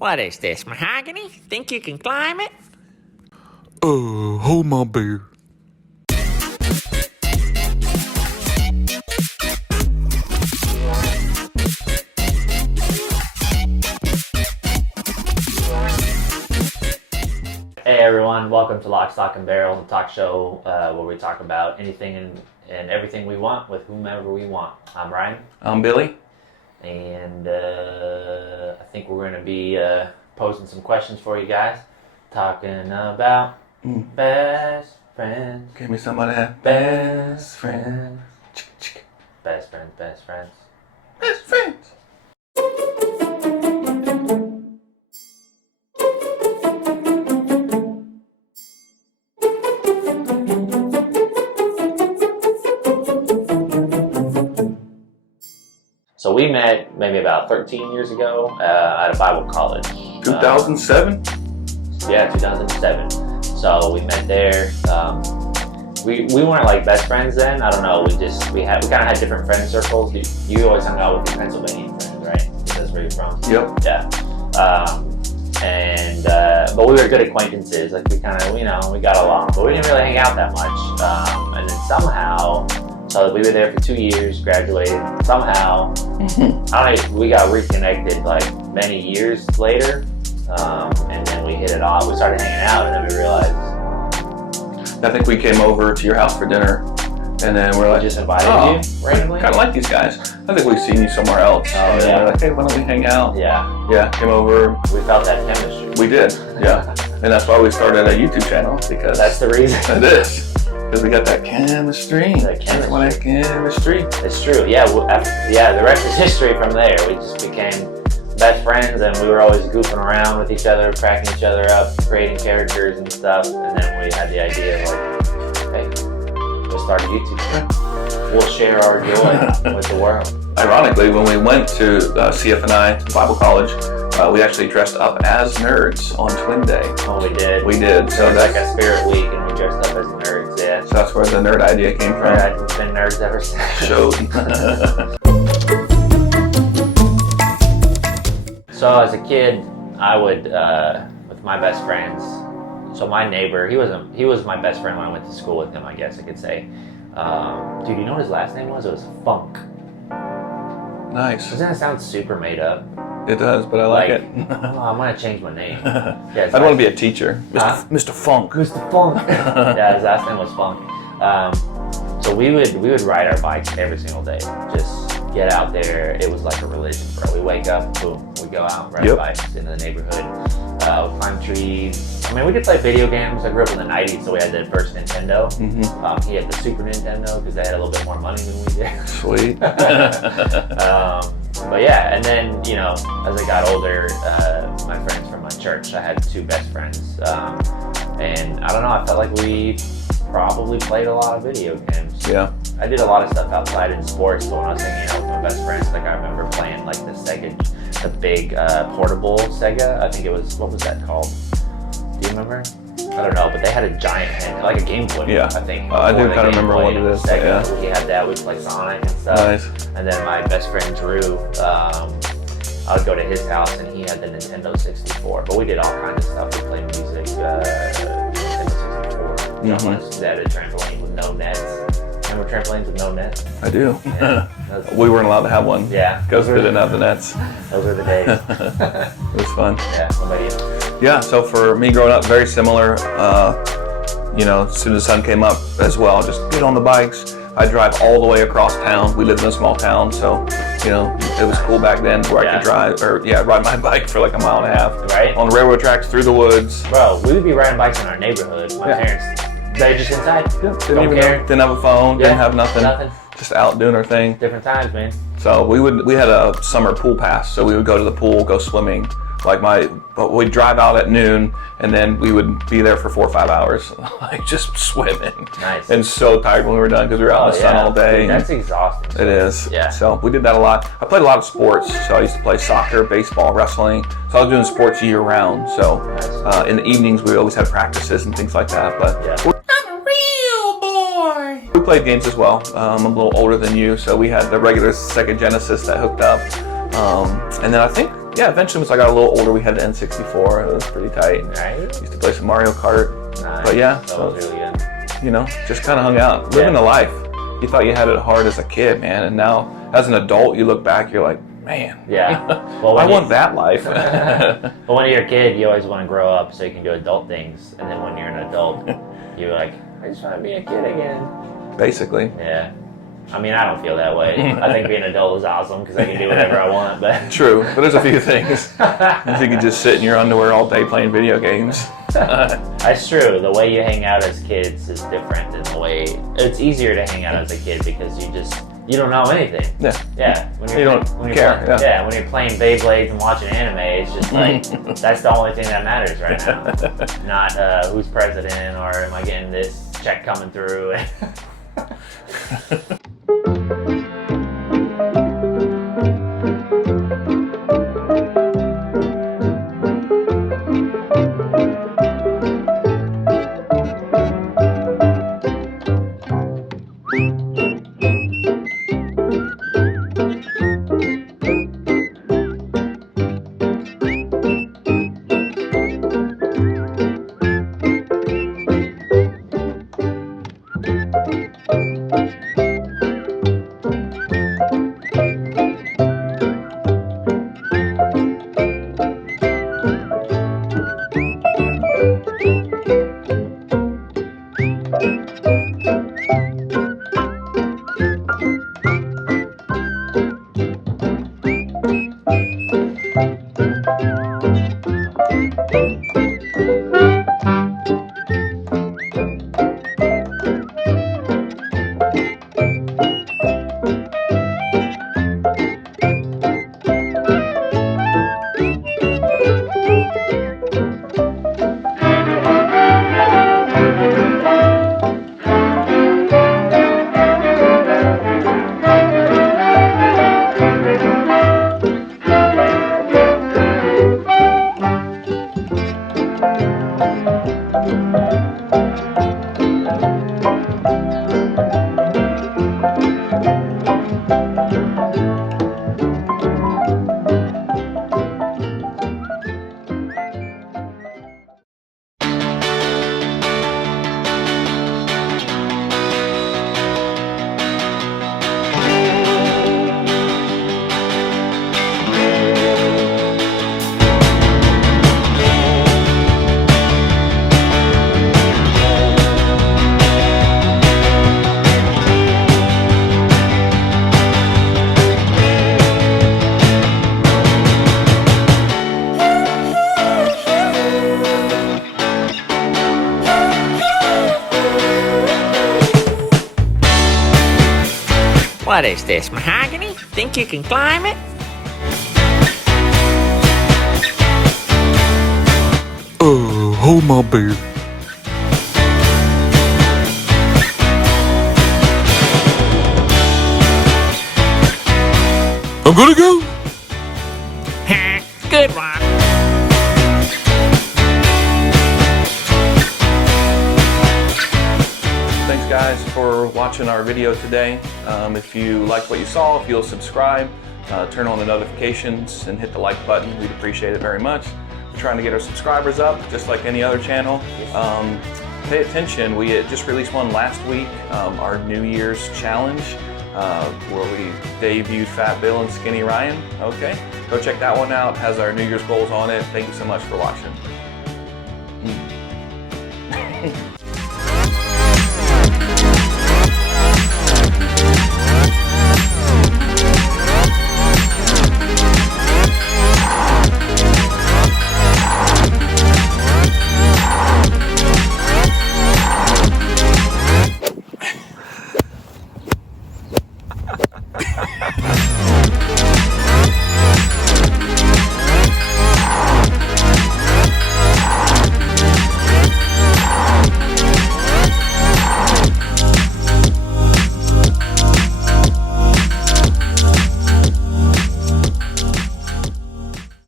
What is this, mahogany? Think you can climb it? Hold my beer. Hey everyone, welcome to Lock, Stock, and Barrel, the talk show where we talk about anything and everything we want with whomever we want. I'm Ryan. I'm Billy. And I think we're going to be posing some questions for you guys, talking about best friends. Give me some of that best friend. Best friends, best friends. Best friends. So we met maybe about 13 years ago at a Bible college. 2007? Yeah, 2007. So we met there. We weren't like best friends then. I don't know. We kind of had different friend circles. You always hung out with your Pennsylvania friends, right? That's where you're from. Yep. Yeah. But we were good acquaintances. Like we kind of, we got along, but we didn't really hang out that much. And then somehow, so we were there for 2 years, graduated. Somehow, I don't know, we got reconnected like many years later. And then we hit it off. We started hanging out, and then we realized. I think we came over to your house for dinner, and then we're like, Just invited you randomly? Kind of like these guys. I think we've seen you somewhere else. And yeah. we're like, hey, why don't we hang out? Yeah. Yeah, came over. We felt that chemistry. We did, yeah. And that's why we started a YouTube channel, because That's the reason. it is. Because we got that chemistry. That chemistry. That chemistry. It's true. Yeah. The rest is history from there. We just became best friends, and we were always goofing around with each other, cracking each other up, creating characters and stuff. And then we had the idea of like, hey, we'll start a YouTube channel. We'll share our joy with the world. Ironically, when we went to CFNI Bible College, we actually dressed up as nerds on Twin Day. Oh, we did. We did. So it was like a spirit week, and we dressed up as nerds. Yeah. So that's where the nerd idea came from. I've been nerds ever since. Showed. So as a kid, I would, with my best friends, so my neighbor, he was my best friend when I went to school with him, I guess I could say. Dude, you know what his last name was? It was Funk. Nice. Doesn't that sound super made up? It does, but I like it. Oh, I'm gonna change my name. I don't want to be a teacher. Mr. Funk. Mr. Funk. Yeah, his last name was Funk. So we would ride our bikes every single day. Just get out there. It was like a religion, bro. We wake up, boom, we go out, ride our bikes into the neighborhood. We climb trees. I mean, we could play video games. I grew up in the 90s, so we had the first Nintendo. He had the Super Nintendo because they had a little bit more money than we did. Sweet. But yeah, and then, as I got older, my friends from my church, I had two best friends. And I don't know, I felt like we probably played a lot of video games. Yeah. I did a lot of stuff outside in sports, but when I was hanging out with my best friends, like I remember playing like the Sega, the big portable Sega. I think it was, what was that called? Do you remember? I don't know, but they had a giant hand, like a Game Boy, Yeah. I think. I do kind of remember what it is. Sega. Yeah. We had that, we'd play Sonic and stuff. Nice. And then my best friend Drew, I would go to his house and he had the Nintendo 64. But we did all kinds of stuff. We played music, Nintendo 64. They had a trampoline with no nets. Remember trampolines with no nets? I do. Yeah. We weren't allowed to have one. Yeah. Because we didn't have the nets. Those were the days. It was fun. Yeah, what about you? Yeah, so for me growing up, very similar. As soon as the sun came up as well, just get on the bikes. I drive all the way across town. We lived in a small town, so it was cool back then where I could ride my bike for like a mile and a half. Right. On the railroad tracks through the woods. Bro, we would be riding bikes in our neighborhood. My parents, they're just inside. Yeah, Don't care. Didn't have a phone. Didn't have nothing. Just out doing our thing. Different times, man. So we had a summer pool pass, so we would go to the pool, go swimming. But we'd drive out at noon, and then we would be there for 4 or 5 hours, like just swimming. Nice. And so tired when we were done because we were out in the sun all day. Dude, that's exhausting. It is. Yeah. So we did that a lot. I played a lot of sports. So I used to play soccer, baseball, wrestling. So I was doing sports year round. So in the evenings we always had practices and things like that. But I'm a real boy. we played games as well. I'm a little older than you, so we had the regular Sega Genesis that hooked up. And then I think Yeah, eventually once I got a little older, we had the N64. It was pretty tight. Right? Used to play some Mario Kart. Nice. But yeah, that so was really good. you know, just kind of hung out, living the life. You thought you had it hard as a kid, man, and now as an adult, you look back, you're like, man, Yeah. Well, I want that life. But when you're a kid, you always want to grow up so you can do adult things, and then when you're an adult, you're like, I just want to be a kid again. Basically. Yeah. I mean, I don't feel that way. I think being an adult is awesome because I can do whatever I want. But True, but there's a few things. You can just sit in your underwear all day playing video games. that's true. The way you hang out as kids is different than the way it's easier to hang out as a kid because you don't know anything. Yeah. Yeah. When You don't care, Playing, yeah. when you're playing Beyblades and watching anime, it's just like that's the only thing that matters right now. Not who's president or am I getting this check coming through. What is this, mahogany? Think you can climb it? Hold my beer. I'm gonna go. Good one. Thanks guys for watching our video today. If you like what you saw, if you'll subscribe, turn on the notifications and hit the like button, we'd appreciate it very much. We're trying to get our subscribers up just like any other channel. Pay attention, we just released one last week, our New Year's challenge, where we debuted Fat Bill and Skinny Ryan. Okay, go check that one out, has our New Year's goals on it. Thank you so much for watching.